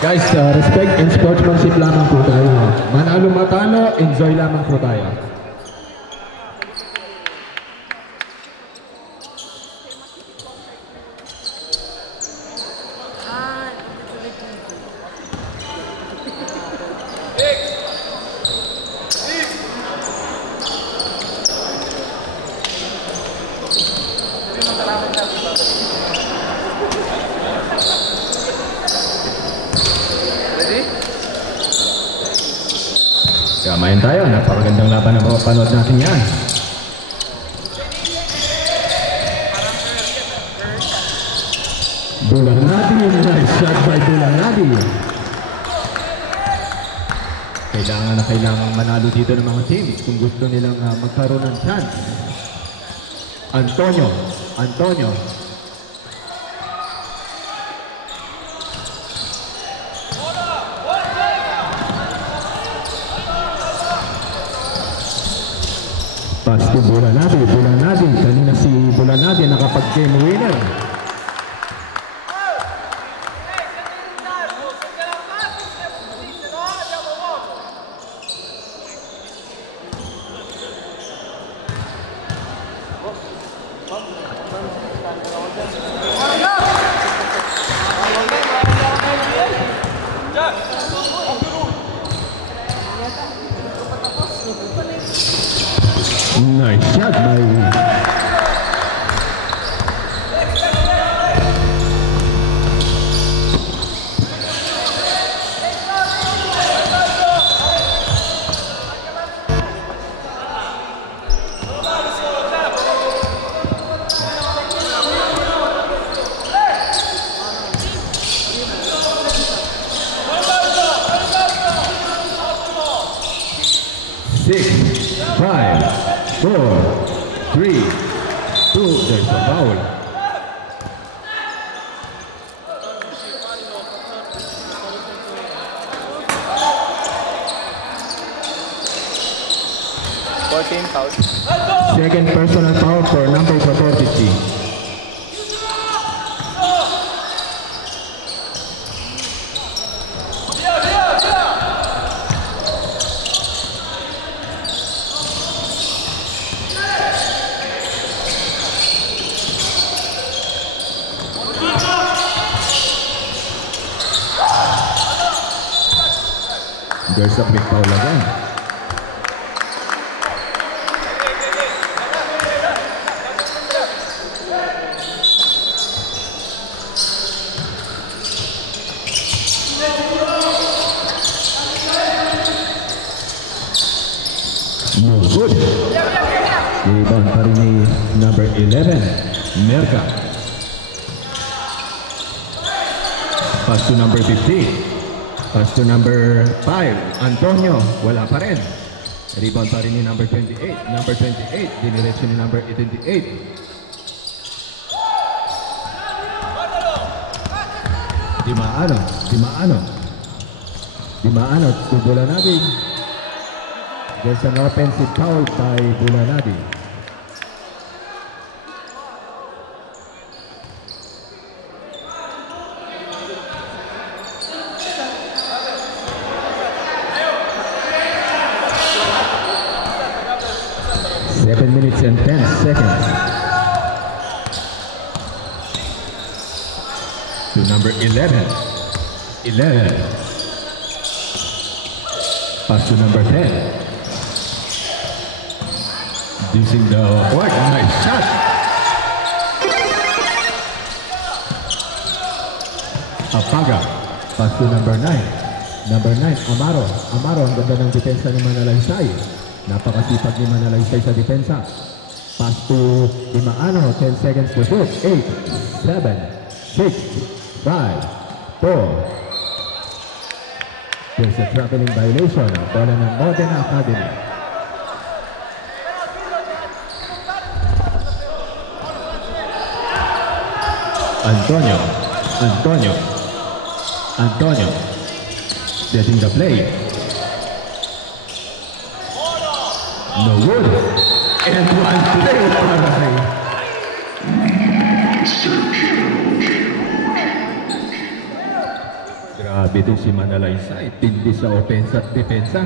Guys, respect and sportsmanship lamang po tayo. Manalo matalo, enjoy lamang po tayo. Kamayan tayo, napakagandang laban na mapapanood natin yan. Bulanadi, nice shot by Bulanadi. Kailangan manalo dito ng mga teams kung gusto nilang magkaroon ng chance. Antonio. Pass to Bulanadi. Kanina si Bulanadi nakapag-game winner. Nice shot by there's a foul. Second personal foul for number 450. There's a big foul again. No good. Rebound pa rin ni number 11, Merca. Pass to number 15. Pass to number 5, Antonio, wala pa rin. Rebound pa rin ni number 28. Number 28, diniretso ni number 88. Dimaano, to Bulanadi. There's an offensive foul by Bulanadi. Minutes and 10 seconds. To number 11. Pass to number 10. Using the court. Nice shot. Apaga. Pass to number 9. Amaro, ang ganda ng depensa ni Manalaysay. Napakasipag ni Manalaysay sa depensa. Pass to Dimaano, 10 seconds to shoot. 8, 7, 6, 5, 4. There's a traveling violation. Bola ng Modena Academy. Antonio. Setting the play. No good. And one play para Grabe din si Manalaysay. Tindi sa opensa at depensa.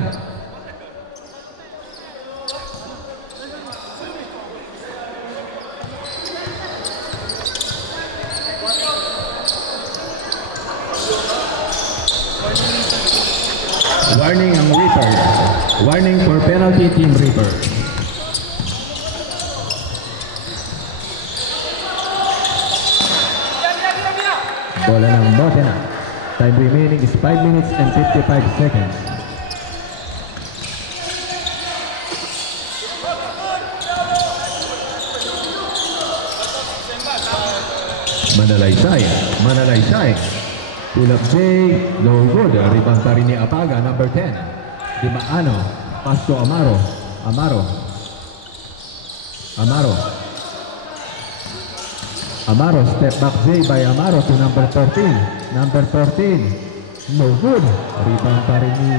Warning ang Reapers. Warning for penalty team Reapers. Bola ng Modena. Time remaining is 5 minutes and 55 seconds. Manalaysay. Manalaysay. Pull up J. No good. Rebound pa rin ni Apaga. Number 10. Dimaano. Pass to Amaro. Amaro. Amaro. Amaro. Step back J by Amaro to number 13. Number 14. No good. Rebound pa rin ni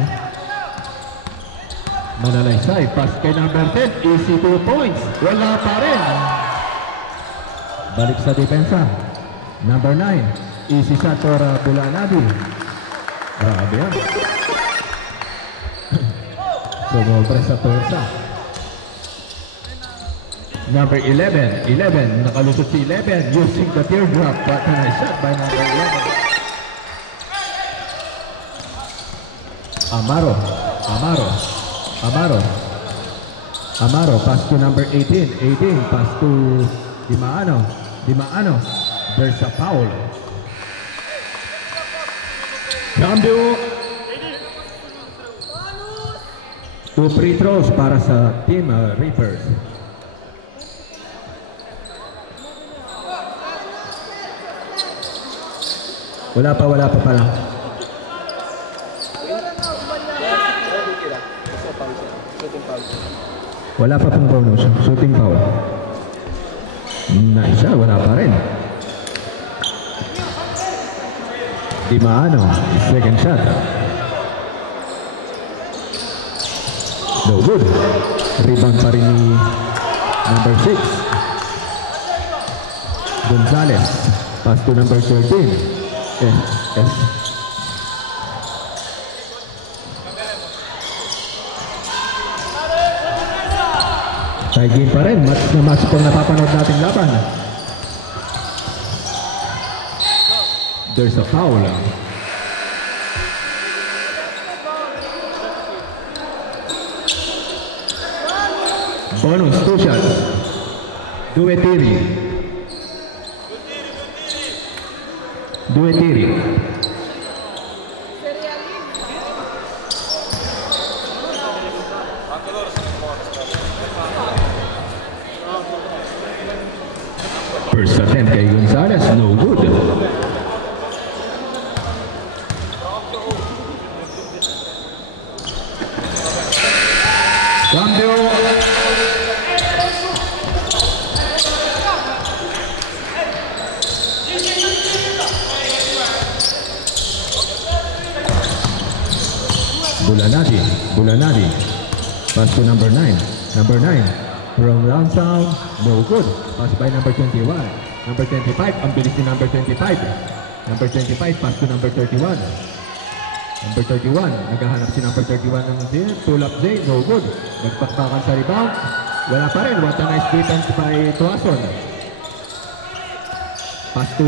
Manalaysay. Pass kay number 10. Easy 2 points. Wala pa rin. Balik sa depensa. Number 9. Easy shot for Bulanadi. Grabe yan. Sumobra sa pwersa. Number 11. 11. Nakalusot si 11 using the teardrop. But a nice shot by number 11. Amaro. Amaro. Amaro. Amaro. Pass to number 18. 18. Pass to Dimaano. Dimaano. There's a foul. Cambio. 2 free throws para sa team Reapers. Wala pa pala. Wala pa pong bonus. Shooting foul. Naisa, wala pa rin. Dimaano, second shot. No good. Rebound pa rin ni number 6. Gonzalez. Pass to number 13. Yes. Tie game pa rin. Match na match kung napapanood nating laban. There's a foul. Bonus, 2 shots. Duetiri. Duetiri. First attempt kay Gonzalez, no good. Cambio. Bulanadi. Pass to number 9. Number 9. From downtown, no good. Pass by number 21. Number 25, ang bilis ni number 25. Number 25, pass to number 31. Number 31, naghahanap si number 31 ng zero. Pull up J, no good. Nagpakbakan sa rebound. Wala pa rin. What a nice defense by Tuason. Pass to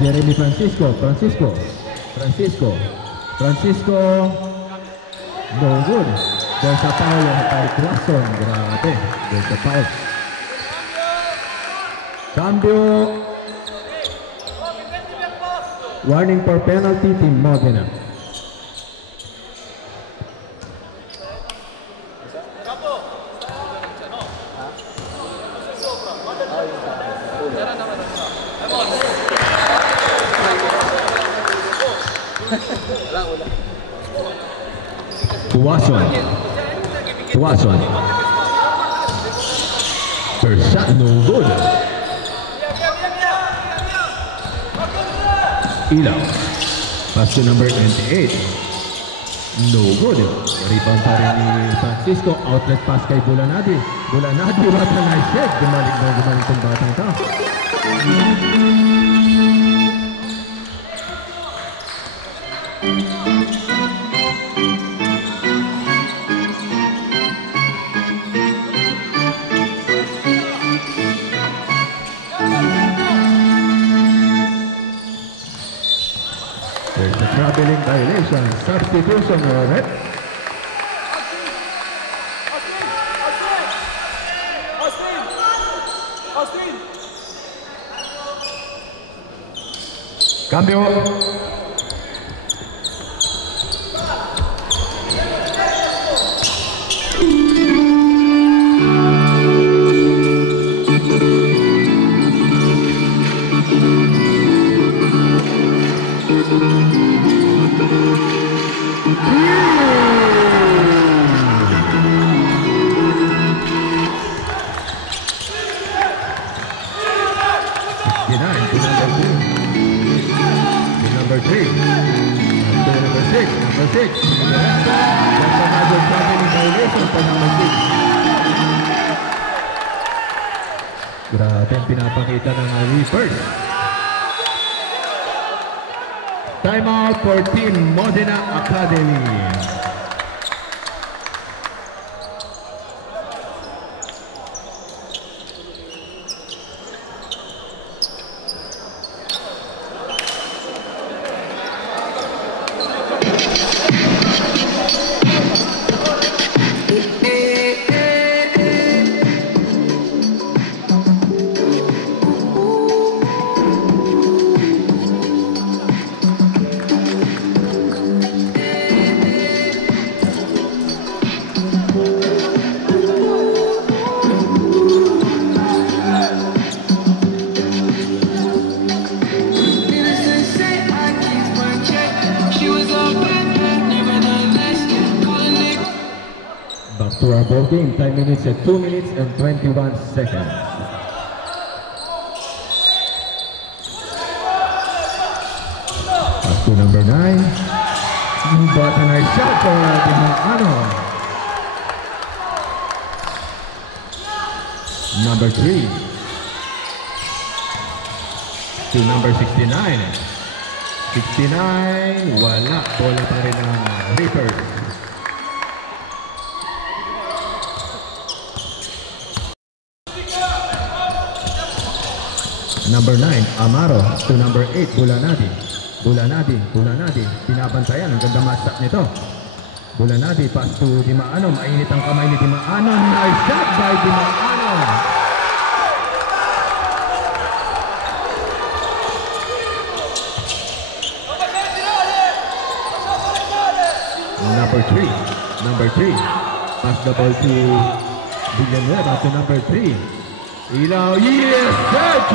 Jeremy Francisco. No good. There's a foul by Tuason. Grabe. There's a foul. Cambio. Warning for penalty, Team Modena. Tuason. First shot, no good. Ilaw. Pass to number 28. No good. Rebound pa rin ni Francisco. Outlet pass kay Bulanadi. What a nice shot. Gumaling itong batang ito. There's a traveling violation. Substitution, ref. Cambio. Number 3. Number 6. Number 6. There's another traveling violation for number 6. Grabe ang pinapakita ng reverse. Timeout for Team Modena Academy. To our ball game, 10 minutes and 2 minutes and 21 seconds. Pass to number 9. But a nice shot for Dimano. Number 3. To number 69. 69, wala. Bola pa rin ang Reapers. Number 9, Amaro. To number 8, Bulanadi. Bulanadi. Pinabantayan. Ang ganda match nito. Bulanadi, pass to Dimaano. Mainit ang kamay ni Dimaano. Nice shot by Dimaano. Number 3. Pass the ball to Villanueva to number 3. Ilaw, yes, that's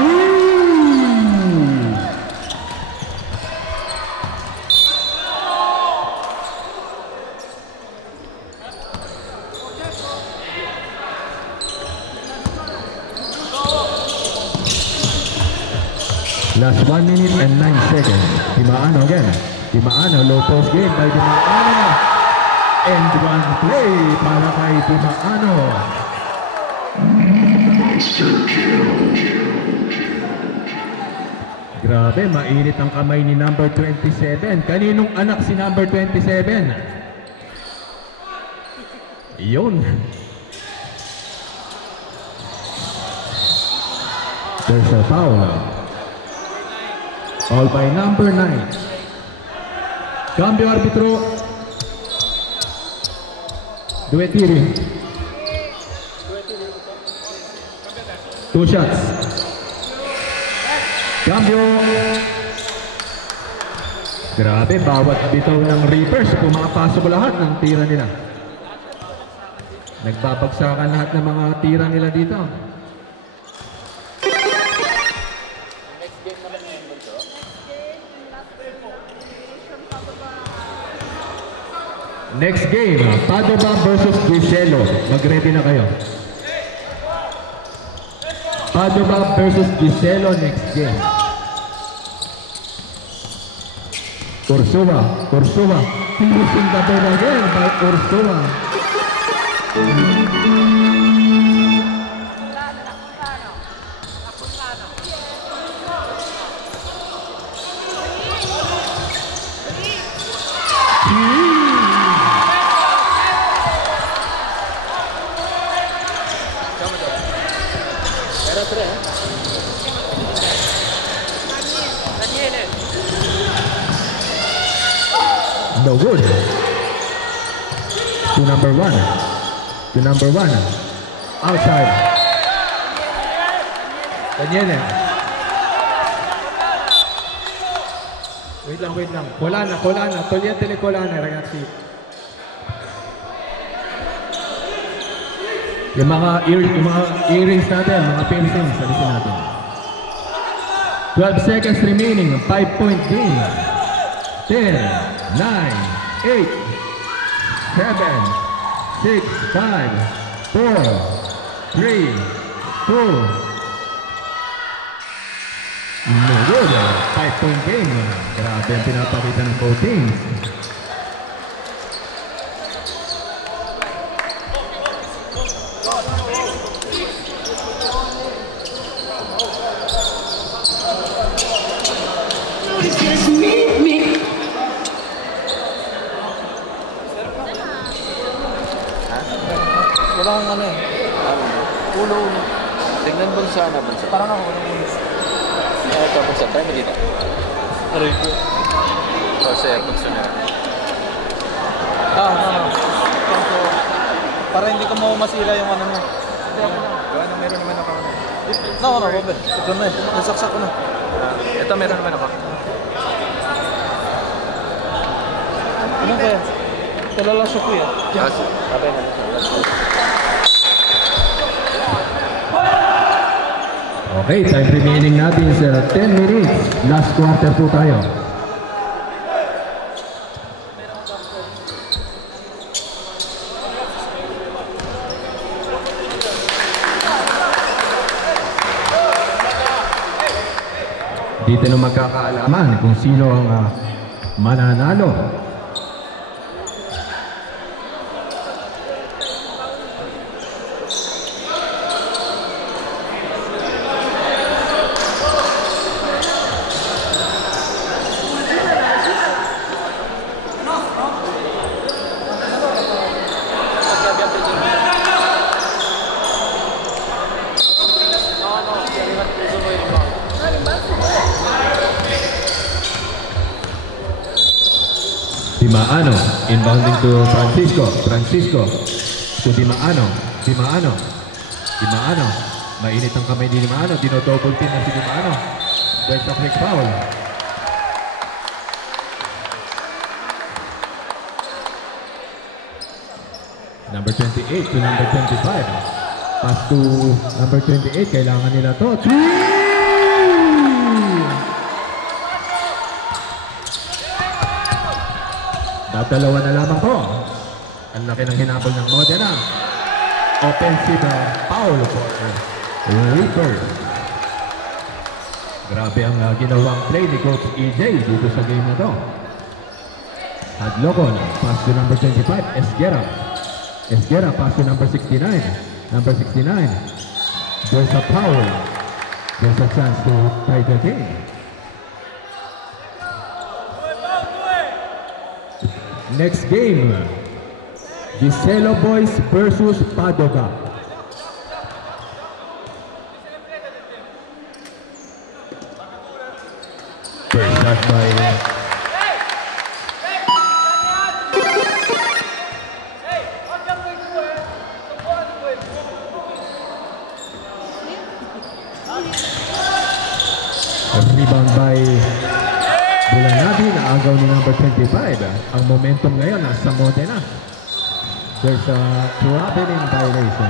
last 1 minute and 9 seconds. Dimaano again. Dimaano, low post game by Dimaano. And one play para kay Dimaano. Grabe, mainit ang kamay ni number 27. Kaninong anak si number 27? Yun. There's a foul. All by number 9. Cambio arbitro. Due tiri. 2 shots. Cambio. Grabe, bawat bitaw ng Reapers, pumapasok lahat ng tira nila. Nagbabagsakan lahat ng mga tira nila dito. Next game, Padova versus Giselo. Mag-ready na kayo. Padova versus Giselo next game. Ursula. Finishing the ball again by Ursula. No good. To number one. To number one. Outside. Daniele. Wait lang. Colana. Toglietele colane, ragazzi. Yung mga earrings natin, mga piercings, alisin natin. 12 seconds remaining, 5-point game. 10, 9, 8, 7, 6, 5, 4, 3, 2. No good. 5-point game. Grabe ang pinapakita ng both teams. Wala kang ano eh. Ulo. Tignan bansa na bansa. Parang ako ulo. Ito bansa. Try mo dito. Aray ko. Kasi bansa na. No. Para hindi ko masira yung ano mo. Gawa na meron naman ako. No, Robert. Ito na eh. Nasaksak ko na. Ito meron naman ako. Ano kaya? Talalasyo ko yan. Sabay na. Okay, time remaining natin sir, 10 minutes. Last quarter po tayo. Dito na magkakaalaman kung sino ang mananalo. Dimaano, inbounding to Francisco to Dimaano, mainit ang kamay ni Dimaano, dino-double team na si Dimaano. There's a quick foul. Number 28 to number 25. Pass to number 28, kailangan nila to. Dalawa na lamang po. Ang laki ng hinabol ng Modena. Offensive foul for Reaper. Grabe ang ginawang play ni Coach EJ dito sa game na to. Hadlokon, pass to number 25, Esguera, pass to number 69. There's a foul. There's a chance to tie the game. Next game, Giselo Boys versus Padoga. First shot by rebound by Bulanadi, naagaw ni number 25. Ang momentum ngayon nasa Modena. There's a traveling violation.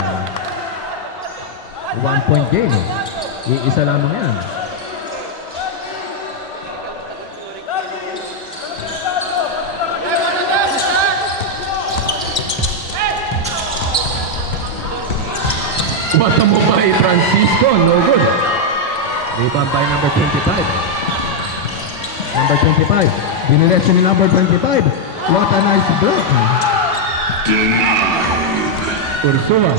1-point game. Iisa lamang yan. Bata mo ba Francisco? No good. Rebound by number 25. Number 25. Diniretso ni number 25. What a nice block. Ursula.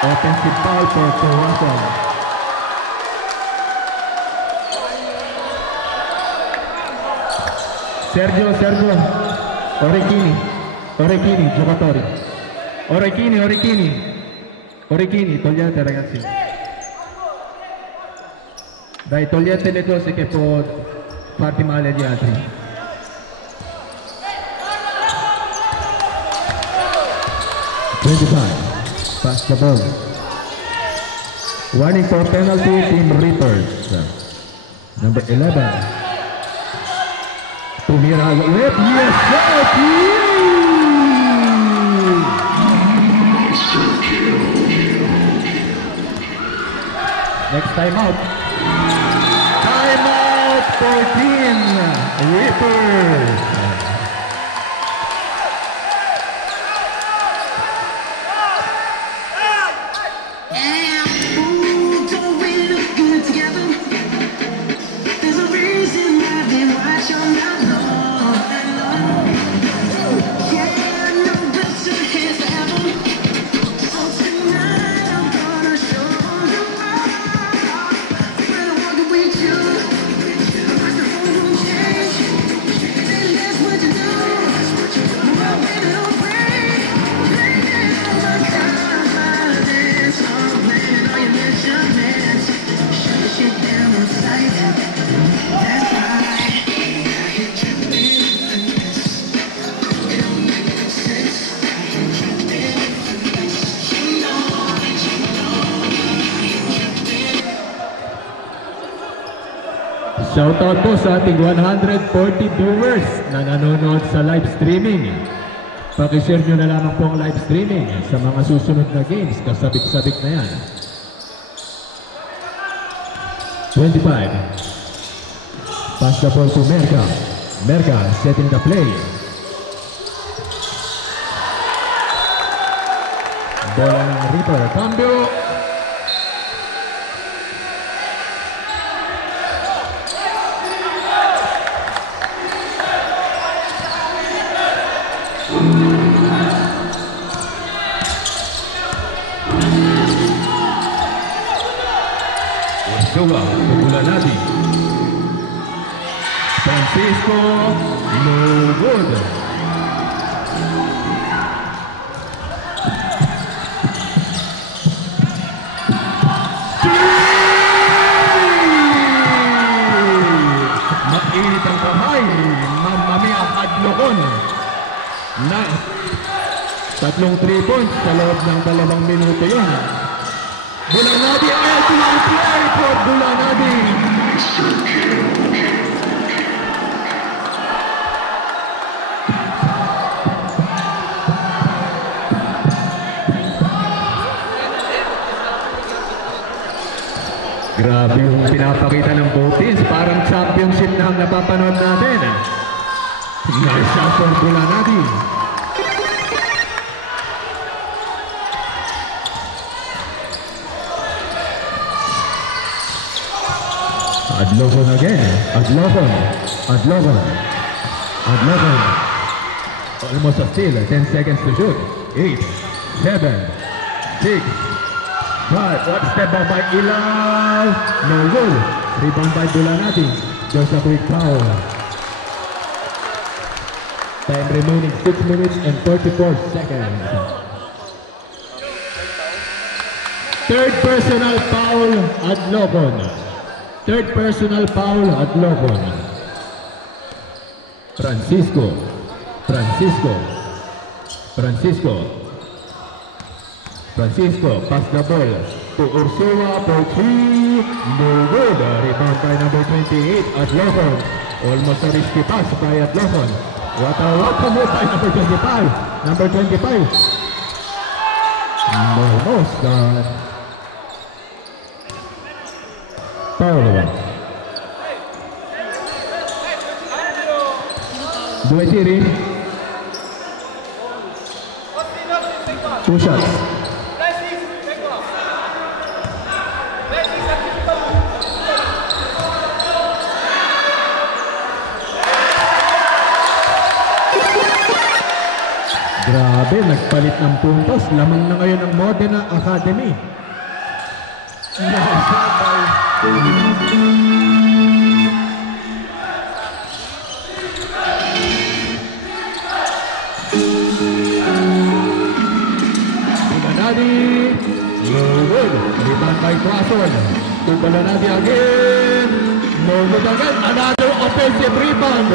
Offensive foul for Toronto. Sergio Orecchini, giocatori. Orecchini, togliete ragazzi. Dai, togliete le cose che può farti male agli altri. Pass the ball. Warning for penalty, Team Reapers. Number 11. Tumira with yes, next time out. Time out for Team Reapers. Shoutout po sa ating 140 viewers na nanonood sa live streaming. Pakishare nyo na lamang po ang live streaming sa mga susunod na games. Kasabik-sabik na yan. 25. Pass the ball to Merca. Merca setting the play. Bola ng Reaper. Cambio. Jowa, Bulanadi. Francisco, no good. Mainit ang kamay, Mami Adlocon. Na tatlong 3 points sa loob ng 2 minuto yun. Bulanadi, excellent play for Bulanadi. Grabe yung pinapakita ng Botins, parang championship na ang napapanood natin. Nice shot for Bulanadi. Adlocon again. Adlocon. Almost a steal. 10 seconds to shoot. 8, 7, 6, 5. One step back by Ilaw. No goal. Rebound by Bulanadi. Just a quick foul. Time remaining 6 minutes and 34 seconds. Third personal foul, Adlocon. Third personal foul, Adlocon. Francisco, pass the ball to Ursula for 3, no good. Rebound by number 28, Adlocon. Almost a risky pass by Adlocon. What a move by number 25. Number 25. Almost done. Foul. Dua siri. 2 shots. Grabe, nagpalit ng puntos. Lamang na ngayon ang Modena Academy. To Bulanadi again. No good again. Another offensive rebound.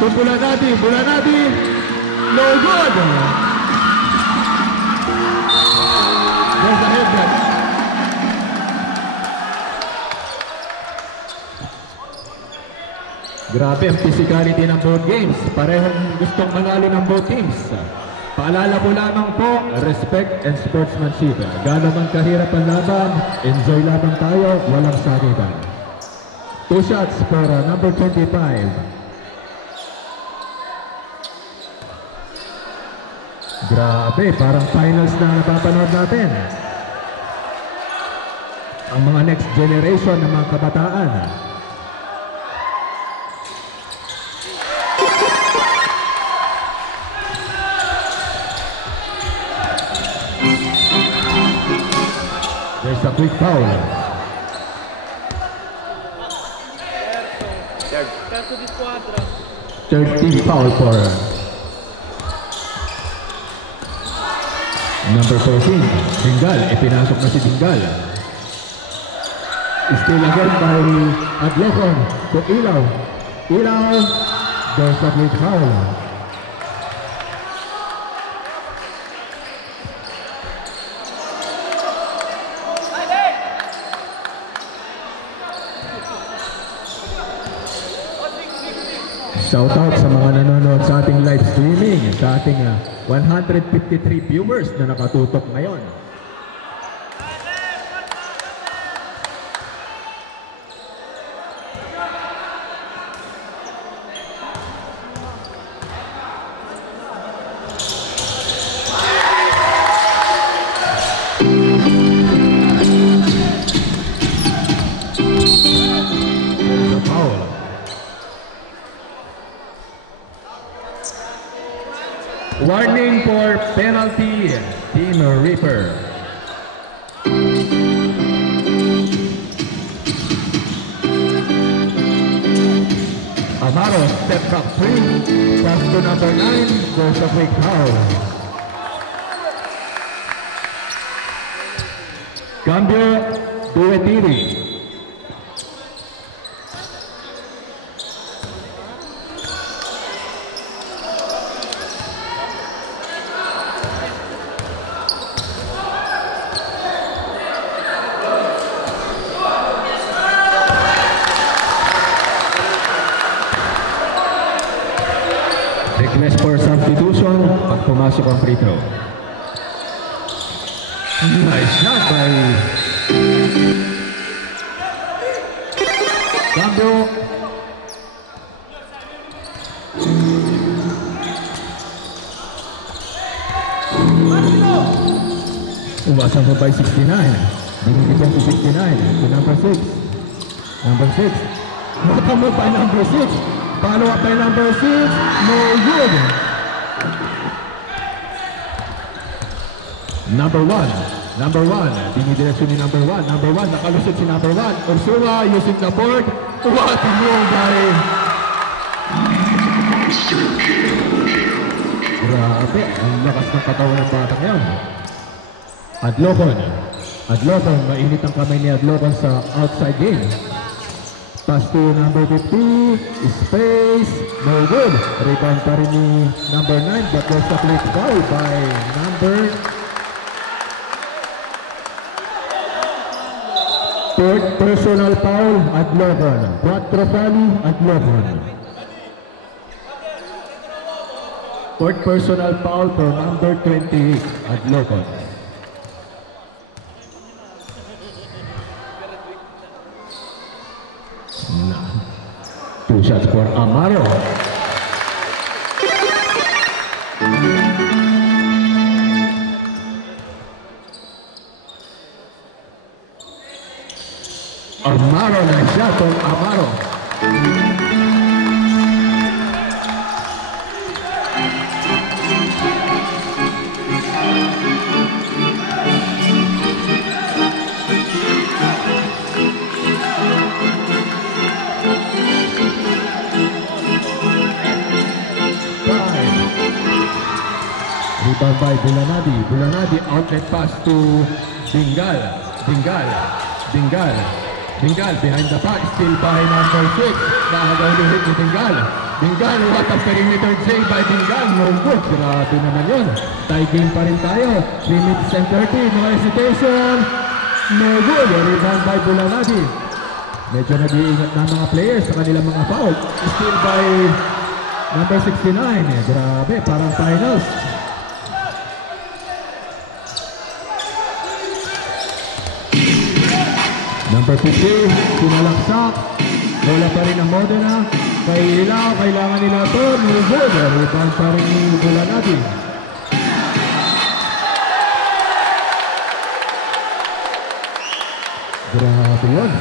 To Bulanadi. Bulanadi. No good. There's a headbutt. Grabe ang physicality ng both games. Parehong gustong manalo ng both teams. Paalala ko lamang po, respect and sportsmanship. Gano'n man kahirap ang laban, enjoy lamang tayo, walang sagitan. 2 shots for number 25. Grabe, parang finals na napapanood natin. Ang mga next generation ng mga kabataan. There's a quick foul. Third team foul for number 14, Dingal. Ipinasok na si Dingal. Still again by Adlocon to Ilaw. Ilaw, there's a quick foul. Shout out sa mga nanonood sa ating live streaming, sa ating 153 viewers na nakatutok ngayon. Warning for penalty, Team Reaper. Amaro, step back 3, pass to number 9, there's a quick foul. Cambio, Duetiri. Request for substitution pag pumasok ang free throw. Nice shot by Cambio. Umasan pa by 69. Binigyan si 69 to number 6. Number 6. Makamu by number 6. Follow up by number 6. No good. Number 1. Number 1. Dinidireksyon ni number 1. Number 1. Nakalusot si number 1. Ursula using the board. What a move by... Grabe. Ang lakas ng katawan ng batang yan. Adlocon. Adlocon. Mainit ang kamay ni Adlocon sa outside game. Pass to number 50, space, no good. Rebound pa rin ni number 9, but there's a quick foul by number 4th personal foul, Adlocon. 4 foul, Adlocon. 4th personal foul for number 28, Adlocon. Two shots for Amaro. Amaro na shot for Amaro. Rebound by Bulanadi. Bulanadi outlet pass to Dingal. Dingal. Dingal. Dingal behind the back, still by number 6. Nakagaw ni hit ni Dingal. Dingal, what a perimeter J by Dingal. No good. Grabe naman yun. Tie game pa rin tayo. 3 minutes and 30. No hesitation. No good. Rebound by Bulanadi. Medyo nag-iingat na mga players sa kanilang mga foul. Still by number 69. Grabe, parang finals. Number 50, sinalaksak. Bola pa rin ang Modena. Kay Ilaw, kailangan nila ito. No good. Rebound pa rin ni Bulanadi. Grabe yun.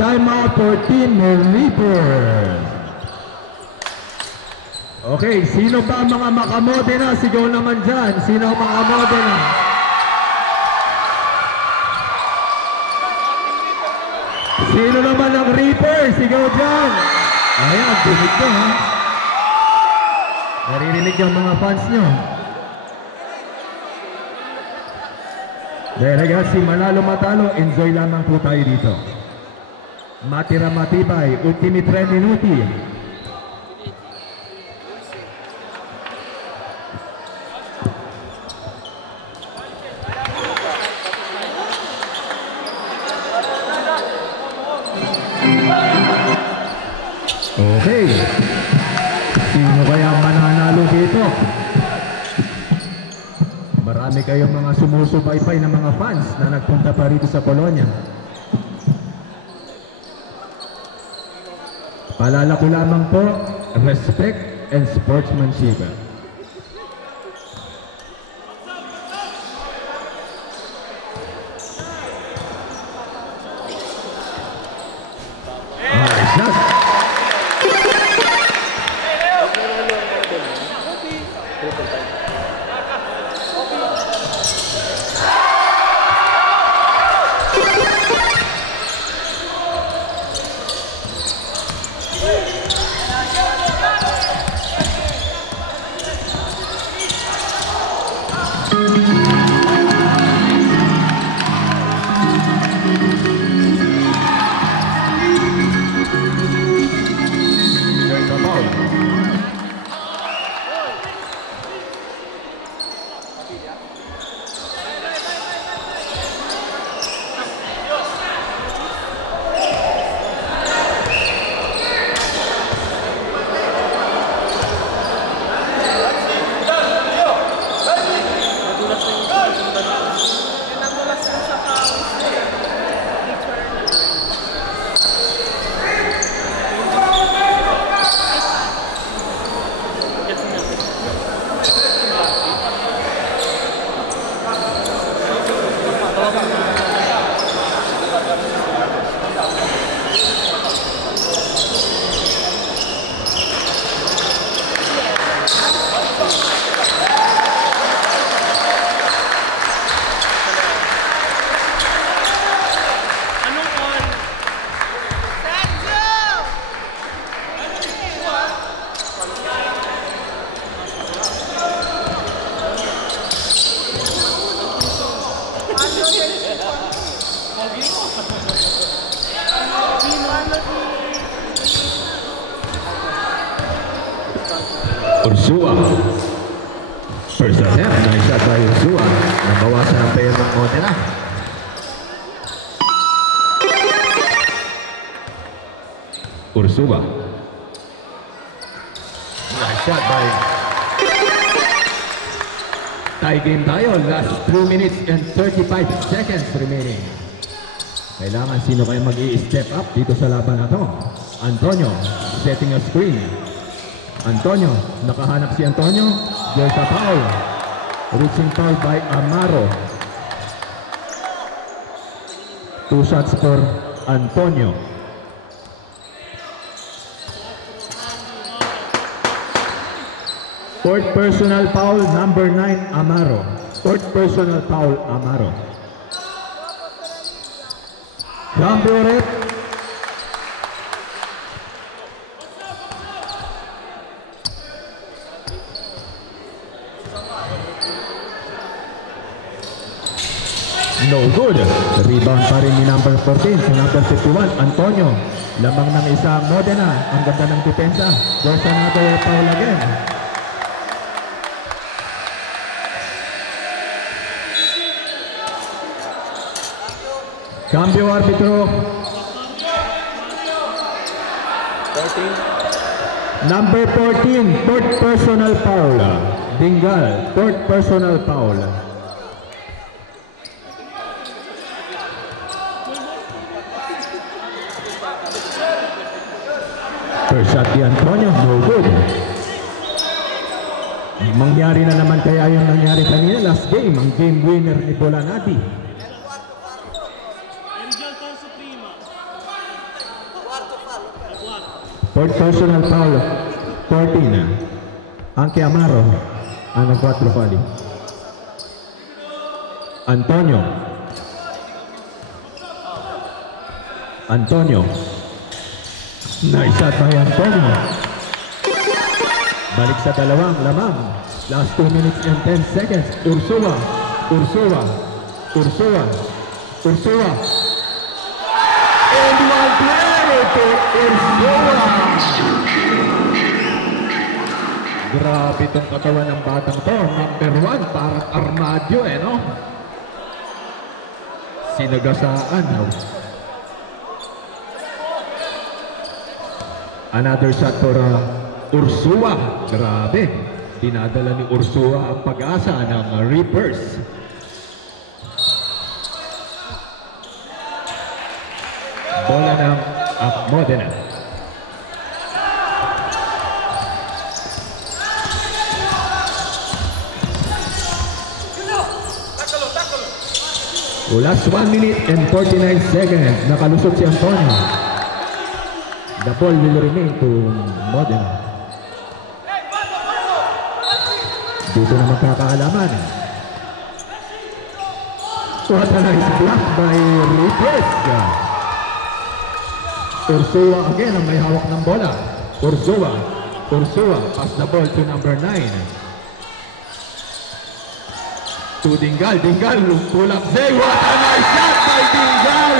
Time out for Team Reapers. Okay, sino ba ang mga makamodena? Sigaw naman dyan. Sino ang mga modena? Sino naman ang Reaper? Sigaw dyan. Ayan, dinig ko ha. Naririnig yung mga fans nyo. Dahil guys, si manalo matalo, enjoy lamang po tayo dito. Matira matibay, ultimi 3 minuti. Okay. Sino kaya mananalo dito? Marami kayong mga sumusubaybay na mga fans na nagpunta pa rito sa Polonia. Paalala ko lamang po, respect and sportsmanship. Shot. Ursua. First attempt, nice shot by Ursua. Nabawasan ang pair ng Modena. Ursua. Nice shot by... Tie game tayo. Last 2 minutes and 35 seconds remaining. Kailangan sino kayo mag-i-step up dito sa laban na to. Antonio, setting a screen. Antonio, nakahanap si Antonio. There's a foul. Reaching foul by Amaro. 2 shots for Antonio. Fourth personal foul, number 9, Amaro. Fourth personal foul, Amaro. Cambio red. No good. Rebound pa rin ni number 14 sa number 51, Antonio. Lamang ng isang Modena. Ang ganda ng depensa. There's another foul again. Cambio arbitro. 14. Number 14, third personal foul. Dingal, third personal foul. First shot ni Antonio, no good. Mangyari na naman kaya yung nangyari kanina last game, ang game winner ni Bolanati. Third personal foul, 14. Anke Amaro ang nag-4 foul. Antonio. Antonio. Nice shot by Antonio. Balik sa dalawang lamang. Last 2 minutes and 10 seconds. Ursula. Ursula. Ursula. Ursula. And one player to Ursula. Grabe itong katawan ng batang to. Number 1, parang armadyo no? Sinagasaan. Another shot for Ursua. Grabe. Dinadala ni Ursua ang pag-asa ng Reapers. Bola ng Modena. Last 1 minute and 49 seconds. Nakalusot si Antonio. The ball will remain to Modena. Dito na magkakaalaman. What a nice block by Reapers. Ursua again ang may hawak ng bola. Ursua. Ursua pass the ball to number 9. To Dingal. Dingal pull up there. What a nice shot by Dingal.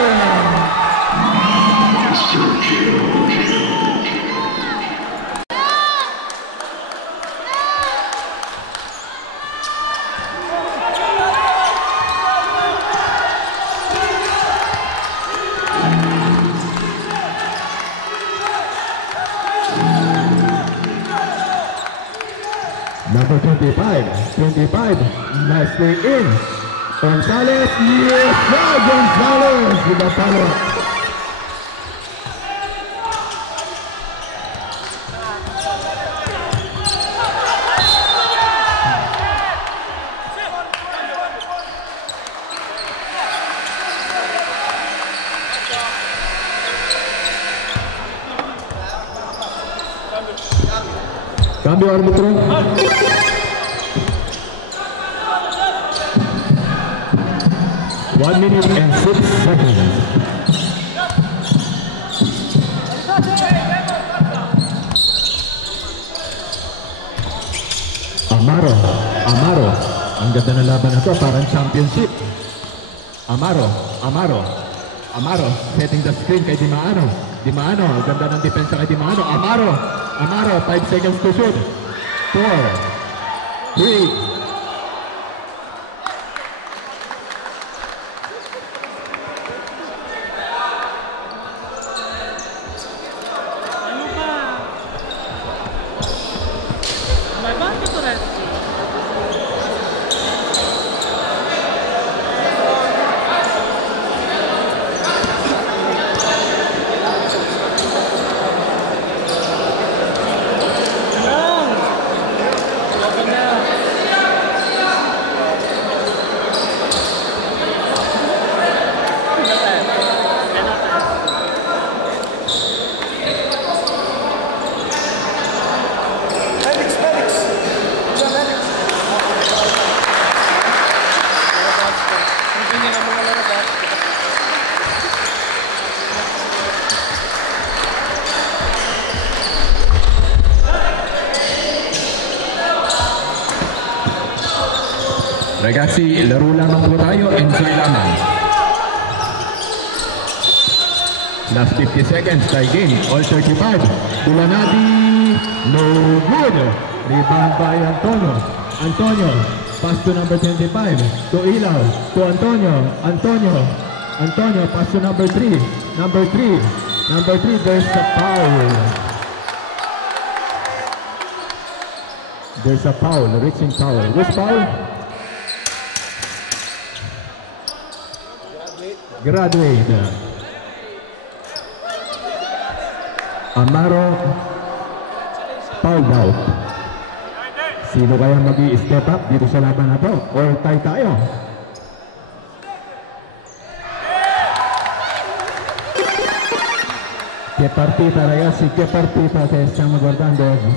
Number 25, nicely in. Gonzalez, yes, Gonzalez with the follow-up. Cambio árbitro. 1 minute and 6 seconds. Amaro. Ang ganda ng laban na to, parang championship. Amaro. Setting the screen kay Dimaano. Ang ganda ng depensa kay Dimaano. Amaro, 5 seconds to shoot. 4, 3, Ragazzi, laro lamang po tayo. Enjoy lamang. Last 50 seconds, tie game. All 35. Bulanadi. No good. Rebound by Antonio. Antonio. Pass to number 25. To Ilaw. To Antonio. Antonio. Pass to number 3. Number 3. There's a foul. There's a foul. Reaching foul. Which foul? Graduate. Amaro. Foul out. Sino kaya mag-i-step up dito sa laban na to? Or tie tayo? Que partita ragazzi, che partita che stiamo guardando oggi.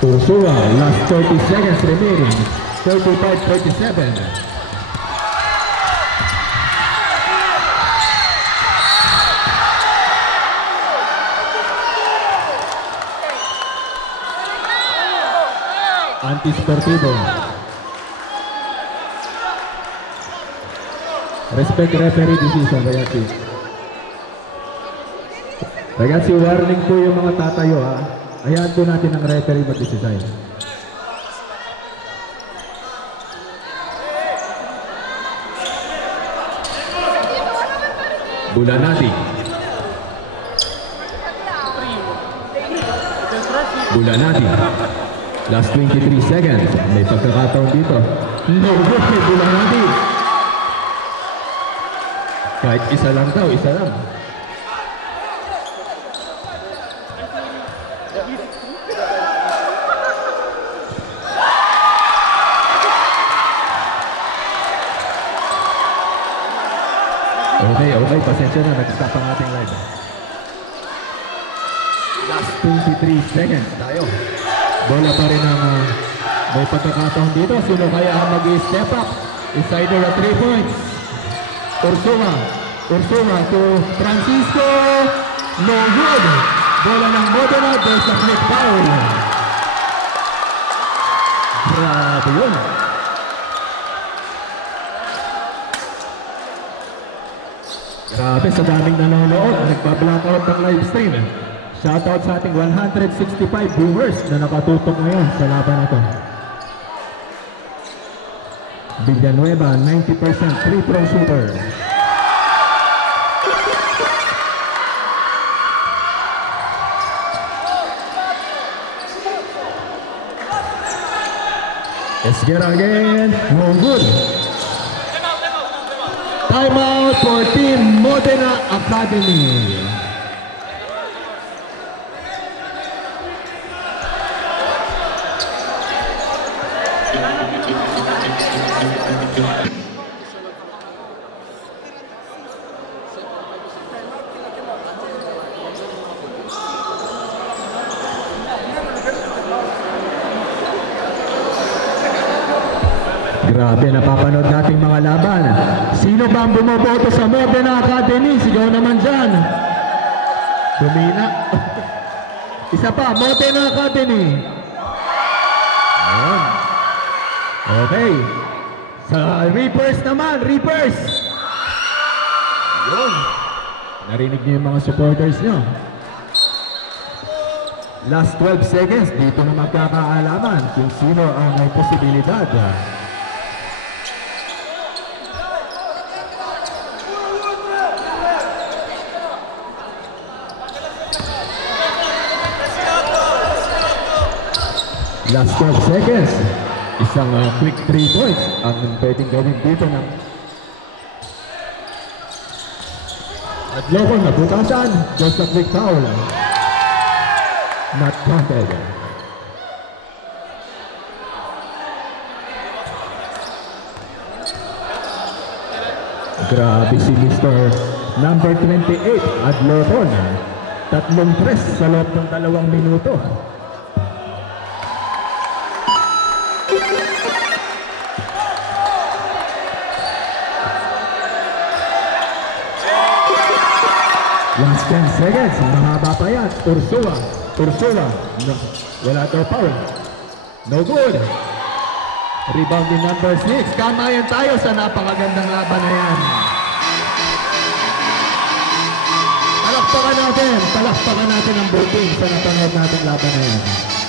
Ursula, last 30 seconds remaining. 35-37. Antisportivo. Respect referee decision, ragazzi. Ragazzi, warning po yung mga tatayo, ha. Hayaan po natin ang referee mag-decide. Bulanadi. Bulanadi. Last 23 seconds. May pagkakataon dito. No good kay Bulanadi. Kahit isa lang daw, isa lang. Okay, pasensya na, nag-stop ang ating live. Last 23 seconds tayo. Bola pa rin ang may pagkakataon dito. Sino kaya ang mag-step up? It's either a 3 points. Ursula to Francisco. No good. Bola ng Modena. There's a quick foul. Grabe yun. Grabe sa daming nanonood. Nagpa-blackout ng live stream. Shoutout sa ating 165 viewers na nakatutok ngayon sa laban na to. Villanueva, 90% free throw shooter. Esguerra again, no good. Timeout for Team Modena Academy. Grabe, napapanood nating mga laban. Sino ba ang bumoboto sa Modena Academy? Sigaw naman dyan. Dumina. Isa pa, Modena Academy. Ayan. Okay. Sa Reapers naman, Reapers. Ayan. Narinig niyo yung mga supporters nyo. Last 12 seconds, dito na magkakaalaman kung sino ang may posibilidad. Last 12 seconds. Isang quick 3 points ang pwedeng gawin dito ng at Lobon nabutasan. Just a quick foul. Not counted. Grabe si Mr. Number 28 at Lobon. 3 press sa loob ng 2 minuto. Last 10 seconds. Mahaba pa yan. Ursula. No, wala daw foul. No good. Rebound din number 6. Kamayan tayo sa napakagandang laban na yan. Palakpakan natin ang buting sa napanood natin laban na yan.